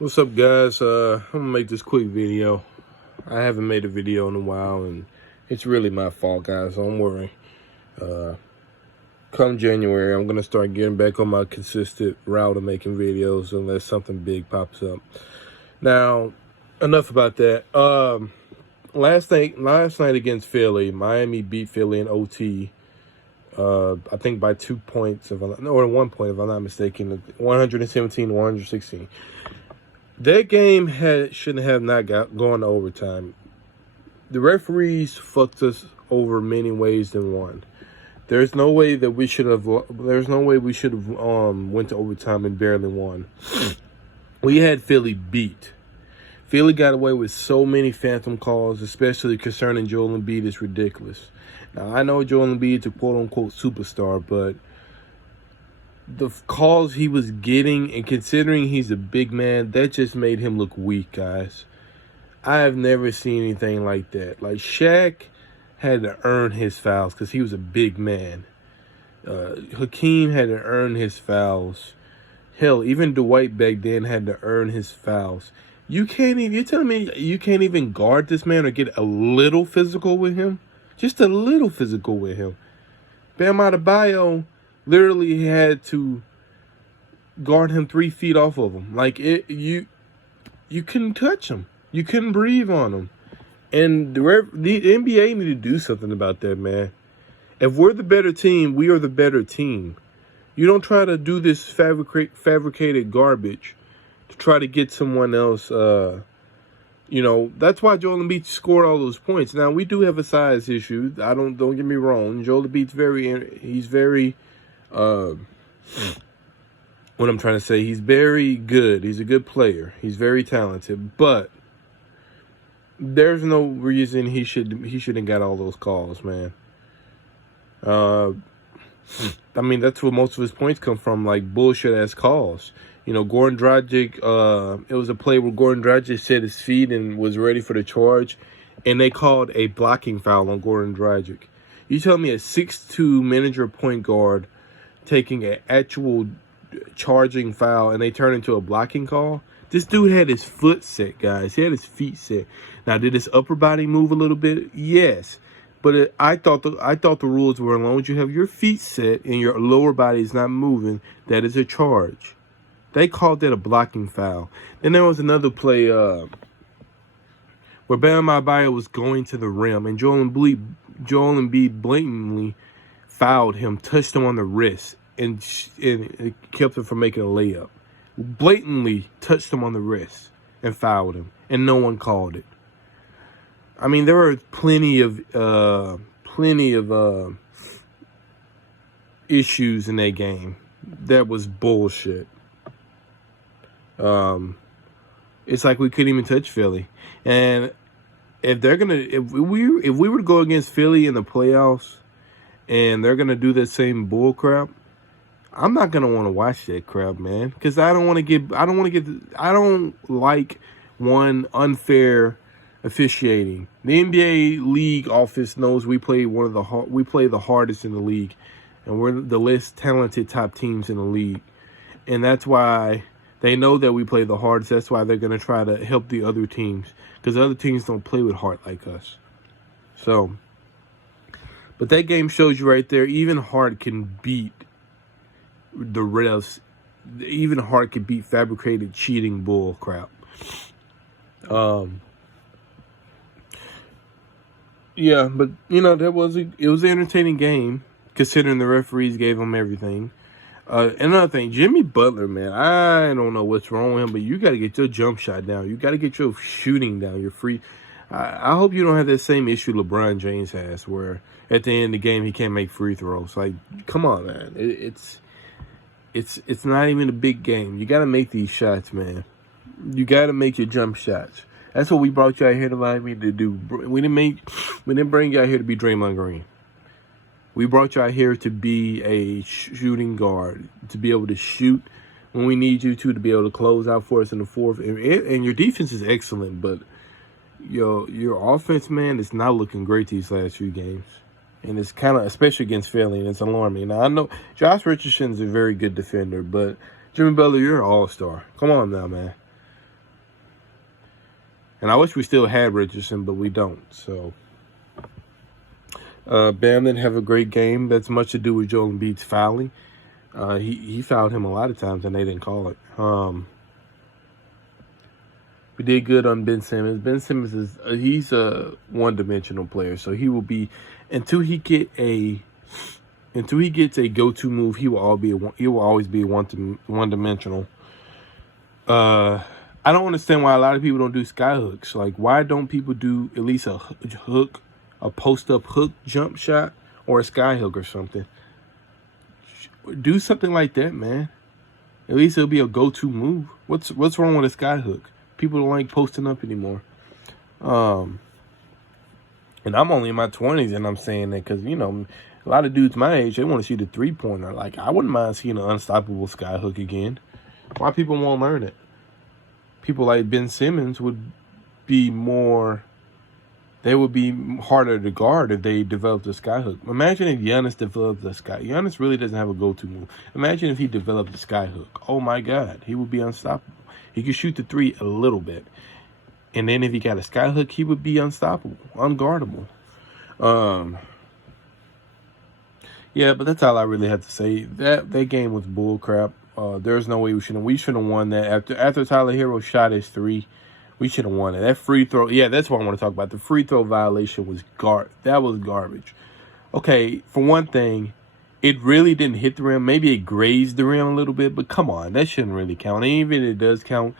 What's up, guys? I'm gonna make this quick video. I haven't made a video in a while, and it's really my fault, guys. Don't worry. Come January, I'm gonna start getting back on my consistent route of making videos unless something big pops up. Now, enough about that. Last night against Philly, Miami beat Philly in OT. I think by 2 points, or 1 point, if I'm not mistaken, 117-116. That game shouldn't have not gone to overtime. The referees fucked us over many ways than one. There's no way we should have went to overtime and barely won. We had Philly beat. Philly got away with so many phantom calls, especially concerning Joel Embiid. It's ridiculous. Now, I know Joel Embiid's a quote-unquote superstar, but the calls he was getting, and considering he's a big man, that just made him look weak, guys. I have never seen anything like that. Like, Shaq had to earn his fouls because he was a big man. Hakeem had to earn his fouls. Hell, even Dwight back then had to earn his fouls. You're telling me you can't even guard this man or get a little physical with him? Just a little physical with him. Bam Adebayo literally had to guard him 3 feet off of him. Like, you couldn't touch him. You couldn't breathe on him. And the NBA need to do something about that, man. If we're the better team, we are the better team. You don't try to do this fabricated garbage to try to get someone else. That's why Joel Embiid scored all those points. Now, we do have a size issue. Don't get me wrong. Joel Embiid's very what I'm trying to say, he's very good. He's a good player. He's very talented, but there's no reason he shouldn't got all those calls, man. I mean, that's where most of his points come from, like bullshit ass calls. Goran Dragic, it was a play where Goran Dragic set his feet and was ready for the charge, and they called a blocking foul on Goran Dragic. You tell me a 6'2" manager point guard taking an actual charging foul and they turn into a blocking call? This dude had his foot set, guys. He had his feet set. Now, did his upper body move a little bit? Yes. But I thought the rules were, as long as you have your feet set and your lower body is not moving, that is a charge. They called that a blocking foul. Then there was another play where Bam Adebayo was going to the rim, and Joel Embiid blatantly fouled him, touched him on the wrist, and it kept him from making a layup. Blatantly touched him on the wrist and fouled him, and no one called it. I mean, there were plenty of issues in that game. That was bullshit. It's like we couldn't even touch Philly. And if we were to go against Philly in the playoffs and they're gonna do that same bull crap, I'm not gonna want to watch that crap, man, because I don't like unfair officiating. The NBA league office knows we play the hardest in the league, and we're the least talented top teams in the league, and that's why they know that we play the hardest. That's why they're gonna try to help the other teams, because the other teams don't play with heart like us. So, but that game shows you right there, even Hart can beat the refs. Even Hart can beat fabricated cheating bull crap. Yeah, but it was an entertaining game considering the referees gave them everything. Another thing, Jimmy Butler, man, I don't know what's wrong with him, but you got to get your jump shot down. You got to get your shooting down. You're free. I hope you don't have that same issue LeBron James has, where at the end of the game he can't make free throws. Like, come on, man. It's not even a big game. You got to make these shots, man. You got to make your jump shots. That's what we brought you out here to Miami to do. We didn't bring you out here to be Draymond Green. We brought you out here to be a shooting guard, to be able to shoot when we need you to be able to close out for us in the fourth. And your defense is excellent, but your offense, man, is not looking great these last few games. And it's kind of, especially against Philly, and it's alarming. Now, I know Josh Richardson's a very good defender, but Jimmy Butler, you're an all-star. Come on now, man. And I wish we still had Richardson, but we don't. So, Bam didn't have a great game. That's much to do with Joel Embiid's fouling. He fouled him a lot of times, and they didn't call it. We did good on Ben Simmons. Ben Simmons he's a one-dimensional player, so he will be until he gets a go-to move. He will always be one-dimensional. I don't understand why a lot of people don't do sky hooks. Like, why don't people do at least a hook, a post-up hook jump shot, or a sky hook or something? Do something like that, man. At least it'll be a go-to move. What's wrong with a sky hook? People don't like posting up anymore. And I'm only in my 20s, and I'm saying that because, a lot of dudes my age, they want to see the three-pointer. Like, I wouldn't mind seeing an unstoppable sky hook again. Why people won't learn it? People like Ben Simmons would be harder to guard if they developed a sky hook. Imagine if Giannis developed a sky. Giannis really doesn't have a go-to move. Imagine if he developed a sky hook. Oh my God, he would be unstoppable. He could shoot the three a little bit, and then if he got a sky hook, he would be unstoppable, unguardable. Yeah, but that's all I really have to say. That game was bull crap. There's no way we should have won that after Tyler Hero shot his three. We should have won it. That free throw, yeah, that's what I want to talk about. The free throw violation was that was garbage. Okay, for one thing, it really didn't hit the rim. Maybe it grazed the rim a little bit, but come on, that shouldn't really count. And even if it does count,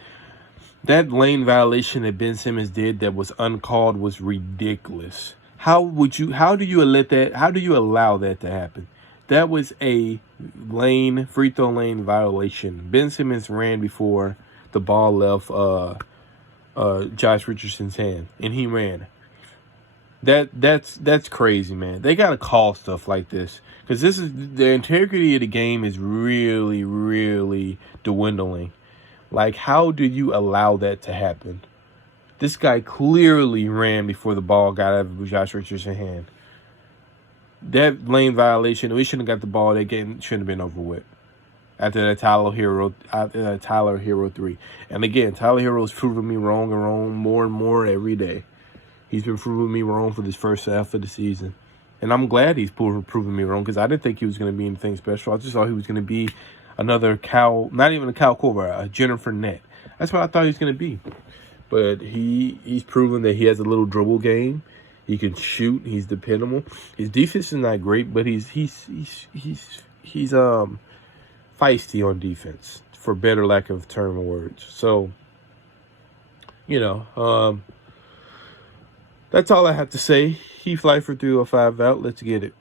that lane violation that Ben Simmons did that was uncalled was ridiculous. How do you allow that to happen? That was a free throw lane violation. Ben Simmons ran before the ball left Josh Richardson's hand, and he ran. That's crazy, man. They gotta call stuff like this because the integrity of the game is really, really dwindling. Like, how do you allow that to happen? This guy clearly ran before the ball got out of Josh Richardson's hand. That lane violation, we shouldn't have got the ball. That game shouldn't have been over with. After that Tyler Hero 3. And again, Tyler Hero's proving me wrong more and more every day. He's been proving me wrong for this first half of the season. And I'm glad he's proving me wrong because I didn't think he was going to be anything special. I just thought he was going to be another not even a Kyle Korver, a Jennifer Nett. That's what I thought he was going to be. But he's proven that he has a little dribble game. He can shoot. He's dependable. His defense is not great, but he's feisty on defense, for better lack of term or words. So, that's all I have to say. Heath Leifer 305 out. Let's get it.